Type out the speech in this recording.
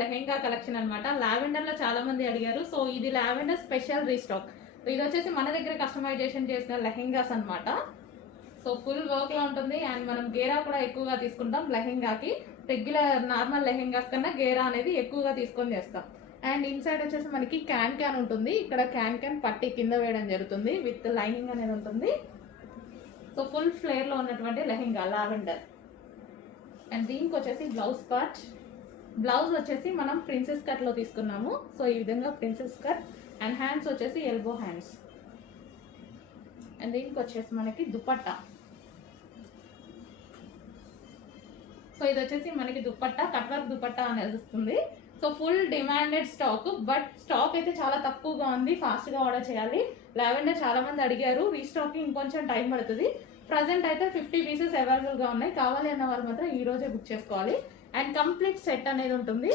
Lehenga collection అనమాట. Lavender లో చాలా మంది అడిగారు. సో ఇది లావెండర్ స్పెషల్ రీస్టాక్. ఇది వచ్చేసి మన దగ్గర కస్టమైజేషన్ చేసిన లెహెంగాస్ అనమాట. సో ఫుల్ వర్క్ లో ఉంటుంది అండ్ మనం గేరా కూడా ఎక్కువగా తీసుకుంటాం లెహెంగాకి. రెగ్యులర్ నార్మల్ లెహెంగాస్ కన్నా గేరా అనేది ఎక్కువగా తీసుకొని చేస్తాం. అండ్ ఇన్సైడ్ వచ్చేసి మనకి క్యాన్ ఉంటుంది. ఇక్కడ క్యాన్ పట్టి కింద వేయడం జరుగుతుంది విత్ లైనింగ్ అనేది ఉంటుంది. సో ఫుల్ ఫ్లేర్ లో ఉన్నటువంటి లెహెంగా లావెండర్. అండ్ దీనికి వచ్చేసి బ్లౌజ్ పార్ట్. బ్లౌజ్ వచ్చేసి మనం ప్రిన్సెస్ కట్ లో తీసుకున్నాము. సో ఈ విధంగా ప్రిన్సెస్ కట్ అండ్ హ్యాండ్స్ వచ్చేసి ఎల్బో హ్యాండ్స్. అండ్ దీనికి వచ్చేసి మనకి దుపట్టా. సో ఇది వచ్చేసి మనకి దుపట్టా, కట్ వర్క్ దుపట్టా అనేది వస్తుంది. So full demanded stock, but stock అయితే చాలా తక్కువగా ఉంది. ఫాస్ట్ గా ఆర్డర్ చేయాలి. లావెండర్ చాలా మంది అడిగారు. రీస్టాక్ ఇంకొంచెం టైం పడుతుంది. ప్రజెంట్ అయితే 50 పీసెస్ అవైలబుల్ గా ఉన్నాయి. కావాలి అన్న వాళ్ళు మాత్రం ఈ రోజే బుక్ చేసుకోవాలి. అండ్ కంప్లీట్ సెట్ అనేది ఉంటుంది.